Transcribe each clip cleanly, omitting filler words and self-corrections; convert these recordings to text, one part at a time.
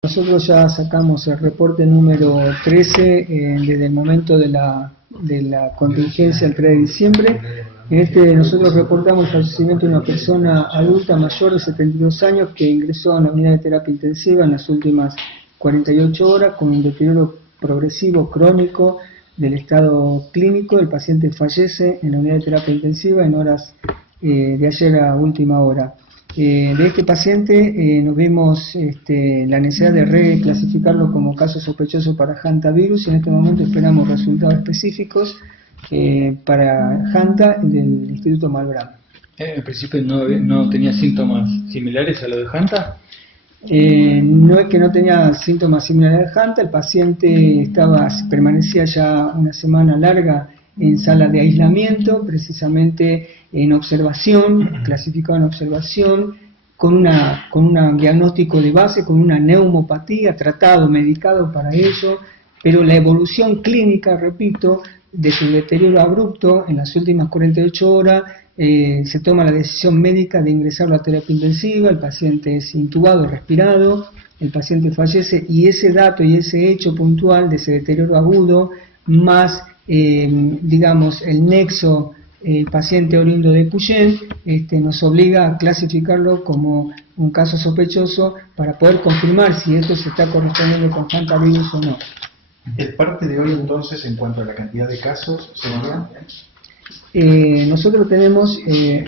Nosotros ya sacamos el reporte número 13 desde el momento de la contingencia el 3 de diciembre. En este nosotros reportamos el fallecimiento de una persona adulta mayor de 72 años que ingresó en la unidad de terapia intensiva en las últimas 48 horas con un deterioro progresivo crónico del estado clínico. El paciente fallece en la unidad de terapia intensiva en horas de ayer a última hora. De este paciente nos vimos la necesidad de reclasificarlo como caso sospechoso para hantavirus y en este momento esperamos resultados específicos para Hanta del Instituto Malbrán. En principio no tenía síntomas similares a lo de Hanta. No es que no tenía síntomas similares a Hanta, el paciente permanecía ya una semana larga en sala de aislamiento, precisamente en observación, clasificado en observación, con un diagnóstico de base, con una neumopatía, tratado, medicado para ello, pero la evolución clínica, repito, de su deterioro abrupto en las últimas 48 horas, se toma la decisión médica de ingresarlo a terapia intensiva, el paciente es intubado, respirado, el paciente fallece y ese dato y ese hecho puntual de ese deterioro agudo, más digamos el nexo paciente oriundo de Puyén, nos obliga a clasificarlo como un caso sospechoso para poder confirmar si esto se está correspondiendo con hantavirus o no. ¿El parte de hoy entonces en cuanto a la cantidad de casos sería? Nosotros tenemos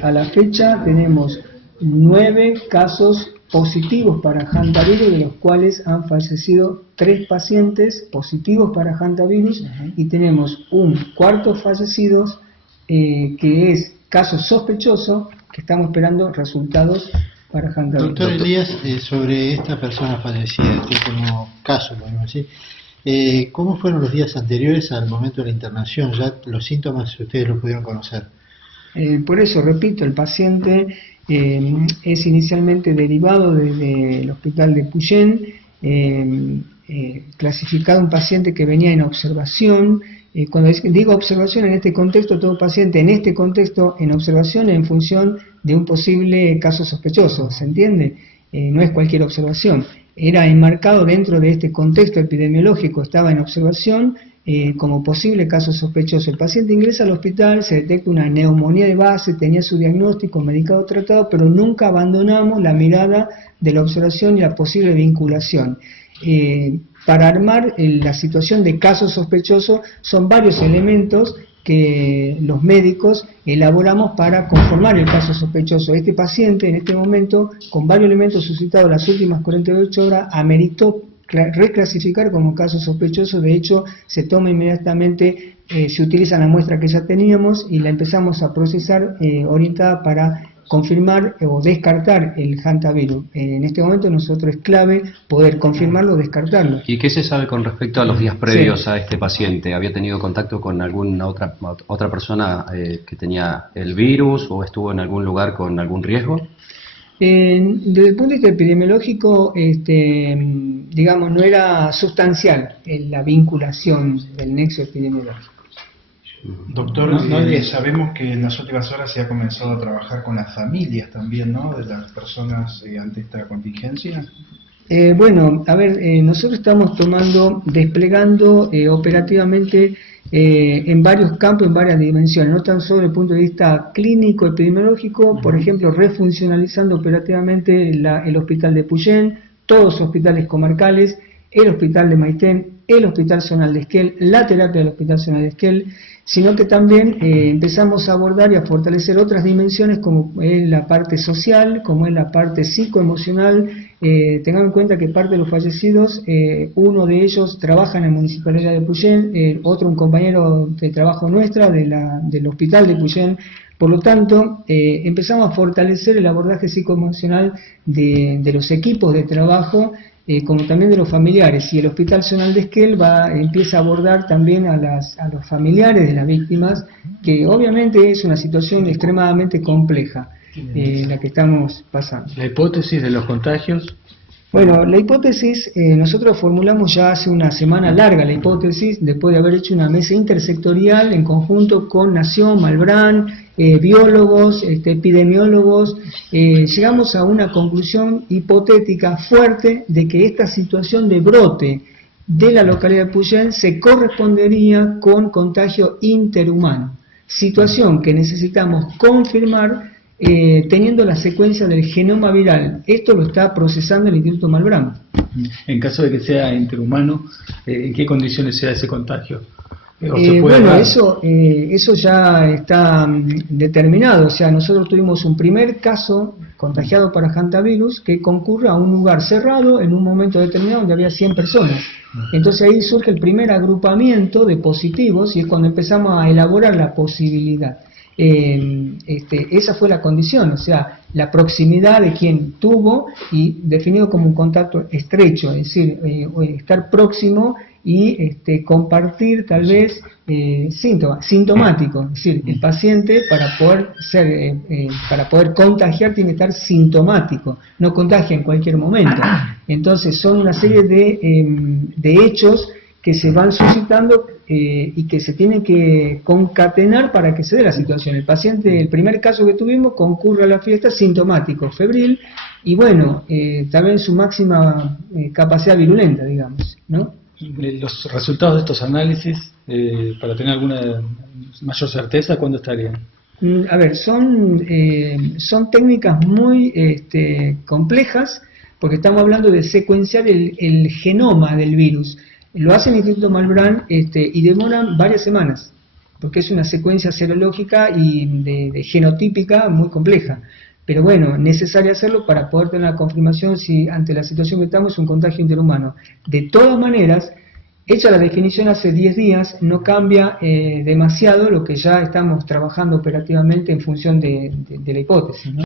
a la fecha tenemos 9 casos positivos para hantavirus, de los cuales han fallecido 3 pacientes positivos para hantavirus y tenemos un cuarto fallecido que es caso sospechoso, que estamos esperando resultados para hantavirus. Doctor Elías, sobre esta persona fallecida, este como caso, podemos decir, ¿cómo fueron los días anteriores al momento de la internación? ¿Ya los síntomas ustedes los pudieron conocer? Por eso, repito, el paciente es inicialmente derivado desde el hospital de Puyén, clasificado un paciente que venía en observación. Cuando digo observación en este contexto, todo paciente en este contexto en observación en función de un posible caso sospechoso, ¿se entiende? No es cualquier observación. Era enmarcado dentro de este contexto epidemiológico, estaba en observación como posible caso sospechoso. El paciente ingresa al hospital, se detecta una neumonía de base, tenía su diagnóstico, medicado, tratado, pero nunca abandonamos la mirada de la observación y la posible vinculación. Para armar la situación de caso sospechoso son varios elementos que los médicos elaboramos para conformar el caso sospechoso. Este paciente en este momento, con varios elementos suscitados en las últimas 48 horas, ameritó reclasificar como caso sospechoso. De hecho, se toma inmediatamente, se utiliza la muestra que ya teníamos y la empezamos a procesar orientada para confirmar o descartar el hantavirus. En este momento nosotros es clave poder confirmarlo o descartarlo. ¿Y qué se sabe con respecto a los días previos a este paciente? ¿Había tenido contacto con alguna otra persona que tenía el virus o estuvo en algún lugar con algún riesgo? Desde el punto de vista epidemiológico, digamos, no era sustancial la vinculación del nexo epidemiológico. Doctor, sabemos que en las últimas horas se ha comenzado a trabajar con las familias también, ¿no?, de las personas ante esta contingencia. Bueno, a ver, nosotros estamos desplegando operativamente en varios campos, en varias dimensiones, no tan solo desde el punto de vista clínico, epidemiológico, por ejemplo, refuncionalizando operativamente el hospital de Puyén, todos los hospitales comarcales, el hospital de Maitén, el hospital zonal de Esquel, la terapia del hospital zonal de Esquel, sino que también empezamos a abordar y a fortalecer otras dimensiones como es la parte social, como es la parte psicoemocional. Tengan en cuenta que parte de los fallecidos, uno de ellos trabaja en la Municipalidad de Puyén, otro un compañero de trabajo nuestra del hospital de Puyén. Por lo tanto, empezamos a fortalecer el abordaje psicoemocional de los equipos de trabajo, como también de los familiares, y el Hospital Zonal de Esquel empieza a abordar también a los familiares de las víctimas, que obviamente es una situación extremadamente compleja la que estamos pasando. La hipótesis de los contagios Bueno, la hipótesis, nosotros formulamos ya hace una semana larga la hipótesis, después de haber hecho una mesa intersectorial en conjunto con Nación, Malbrán, biólogos, epidemiólogos, llegamos a una conclusión hipotética fuerte de que esta situación de brote de la localidad de Puyén se correspondería con contagio interhumano, situación que necesitamos confirmar teniendo la secuencia del genoma viral. Esto lo está procesando el Instituto Malbrán. En caso de que sea interhumano, ¿en qué condiciones se da ese contagio? Bueno, eso ya está determinado. O sea, nosotros tuvimos un primer caso contagiado para hantavirus que concurre a un lugar cerrado en un momento determinado donde había 100 personas. Entonces ahí surge el primer agrupamiento de positivos y es cuando empezamos a elaborar la posibilidad. Esa fue la condición, o sea, la proximidad de quien tuvo y definido como un contacto estrecho, es decir, estar próximo y compartir tal vez sintomático, es decir, el paciente para poder contagiar tiene que estar sintomático, no contagia en cualquier momento. Entonces son una serie de hechos que se van suscitando y que se tienen que concatenar para que se dé la situación. El paciente, el primer caso que tuvimos, concurre a la fiesta sintomático, febril, y bueno, también su máxima capacidad virulenta, digamos, ¿no? Los resultados de estos análisis, para tener alguna mayor certeza, ¿cuándo estarían? A ver, son técnicas muy complejas, porque estamos hablando de secuenciar el genoma del virus. Lo hace el Instituto Malbrán y demoran varias semanas, porque es una secuencia serológica y de genotípica muy compleja. Pero bueno, necesario hacerlo para poder tener la confirmación si ante la situación que estamos es un contagio interhumano. De todas maneras, hecha la definición hace 10 días, no cambia demasiado lo que ya estamos trabajando operativamente en función de la hipótesis, ¿no?